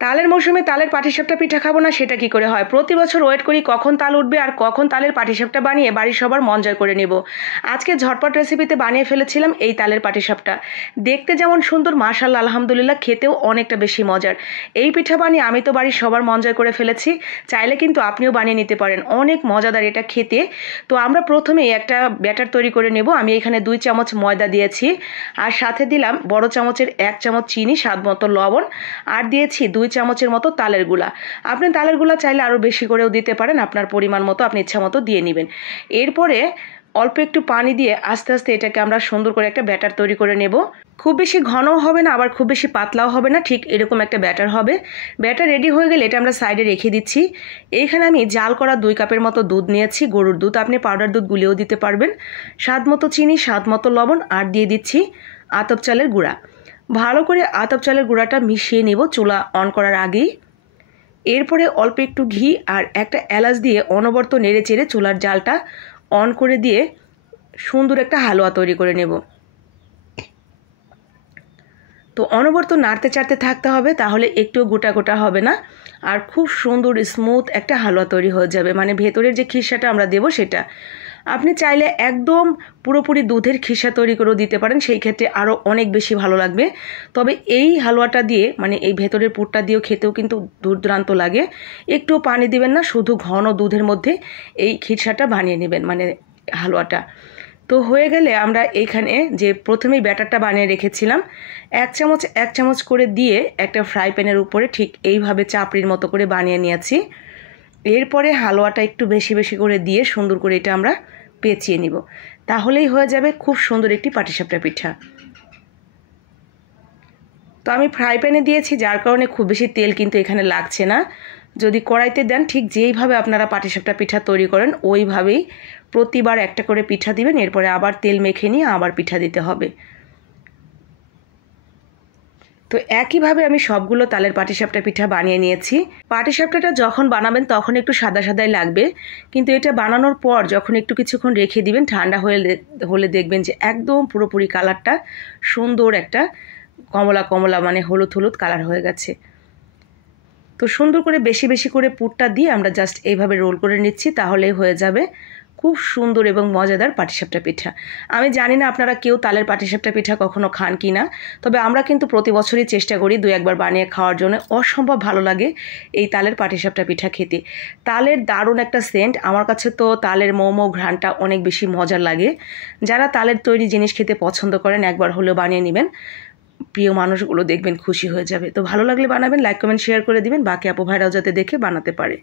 তালের মৌসুমে তালের পাটিসাপটা পিঠা খাবো না সেটা কি করে হয়? প্রতি বছর ওয়েট করি কখন তাল উঠবে আর কখন তালের পাটিসাপটা বানিয়ে বাড়ির সবার মন জয় করে নেব। আজকে ঝটপট রেসিপিতে বানিয়ে ফেলেছিলাম এই তালের পাটিসাপটা। দেখতে যেমন সুন্দর, মাশাআল্লাহ আলহামদুলিল্লাহ খেতেও অনেকটা বেশি মজার। এই পিঠা বানিয়ে আমি তো বাড়ির সবার মন জয় করে ফেলেছি। চাইলে কিন্তু আপনিও বানিয়ে নিতে পারেন, অনেক মজাদার এটা খেতে। তো আমরা প্রথমেই একটা ব্যাটার তৈরি করে নেব। আমি এখানে 2 চামচ ময়দা দিয়েছি, আর সাথে দিলাম বড় চামচের 1 চামচ চিনি, স্বাদ মতো লবণ, আর দিয়েছি 2 চামচের মতো তালের গুঁড়া। আপনি তালের গুঁড়া চাইলে আরও বেশি করেও দিতে পারেন, আপনার পরিমাণ মতো আপনি ইচ্ছা মতো দিয়ে নেবেন। এরপরে অল্প একটু পানি দিয়ে আস্তে আস্তে এটাকে আমরা সুন্দর করে একটা ব্যাটার তৈরি করে নেব। খুব বেশি ঘনও হবে না, আবার খুব বেশি পাতলাও হবে না, ঠিক এরকম একটা ব্যাটার হবে। ব্যাটার রেডি হয়ে গেলে এটা আমরা সাইডে রেখে দিচ্ছি। এইখানে আমি জাল করা 2 কাপের মতো দুধ নিয়েছি, গরুর দুধ, আপনি পাউডার দুধ গুলিয়েও দিতে পারবেন। স্বাদ মতো চিনি, স্বাদ মতো লবণ, আর দিয়ে দিচ্ছি আতপ চালের গুঁড়া। ভালো করে আতপ চালের গুঁড়াটা মিশিয়ে নেব চুলা অন করার আগেই। এরপরে অল্প একটু ঘি আর একটা এলাচ দিয়ে অনবরত নেড়ে চেড়ে চুলার জালটা অন করে দিয়ে সুন্দর একটা হালুয়া তৈরি করে নেব। তো অনবরত নাড়তে চাড়তে থাকতে হবে, তাহলে একটু গোটা গোটা হবে না, আর খুব সুন্দর স্মুথ একটা হালুয়া তৈরি হয়ে যাবে। মানে ভেতরের যে খিসাটা আমরা দেব সেটা। আপনি চাইলে একদম পুরোপুরি দুধের খিসা তৈরি করেও দিতে পারেন, সেই ক্ষেত্রে আরও অনেক বেশি ভালো লাগবে। তবে এই হালুয়াটা দিয়ে, মানে এই ভেতরের পুরটা দিয়েও খেতেও কিন্তু দুর্দান্ত লাগে। একটু পানি দিবেন না, শুধু ঘন দুধের মধ্যে এই খিসাটা বানিয়ে নেবেন, মানে হালুয়াটা। তো হয়ে গেলে আমরা এইখানে যে প্রথমেই ব্যাটারটা বানিয়ে রেখেছিলাম, 1 চামচ করে দিয়ে একটা ফ্রাই প্যানের উপরে ঠিক এইভাবে চাপড়ির মতো করে বানিয়ে নিয়েছি। এরপরে হালুয়াটা একটু বেশি বেশি করে দিয়ে সুন্দর করে এটা আমরা পেঁচিয়ে নিব, তাহলেই হয়ে যাবে খুব সুন্দর একটি পাটিসাপটা পিঠা। তো আমি ফ্রাই প্যানে দিয়েছি, যার কারণে খুব বেশি তেল কিন্তু এখানে লাগছে না। যদি কড়াইতে দেন, ঠিক যেইভাবে আপনারা পাটিসাপটা পিঠা তৈরি করেন ওইভাবেই প্রতিবার একটা করে পিঠা দিবেন, এরপরে আবার তেল মেখে নিয়ে আবার পিঠা দিতে হবে। তো একইভাবে আমি সবগুলো তালের পাটিসাপটা পিঠা বানিয়ে নিয়েছি। পাটিসাপটাটা যখন বানাবেন তখন একটু সাদা সাদাই লাগবে, কিন্তু এটা বানানোর পর যখন একটু কিছুক্ষণ রেখে দিবেন, ঠান্ডা হলে দেখবেন যে একদম পুরোপুরি কালারটা সুন্দর একটা কমলা কমলা, মানে হলুদ হলুদ কালার হয়ে গেছে। তো সুন্দর করে বেশি বেশি করে পুরটা দিয়ে আমরা জাস্ট এইভাবে রোল করে নিচ্ছি, তাহলেই হয়ে যাবে খুব সুন্দর এবং মজাদার পাটিসাপটা পিঠা। আমি জানি না আপনারা কেউ তালের পাটিসাপটা পিঠা কখনো খান কি না, তবে আমরা কিন্তু প্রতি বছরই চেষ্টা করি 2-1বার বানিয়ে খাওয়ার জন্য। অসম্ভব ভালো লাগে এই তালের পাটিসাপটা পিঠা খেতে। তালের দারুণ একটা সেন্ট, আমার কাছে তো তালের মোমো ঘ্রাণটা অনেক বেশি মজার লাগে। যারা তালের তৈরি জিনিস খেতে পছন্দ করেন একবার হলেও বানিয়ে নেবেন, প্রিয় মানুষগুলো দেখবেন খুশি হয়ে যাবে। তো ভালো লাগলে বানাবেন, লাইক কমেন্ট শেয়ার করে দিবেন, বাকি আপু ভাইরাও যাতে দেখে বানাতে পারে।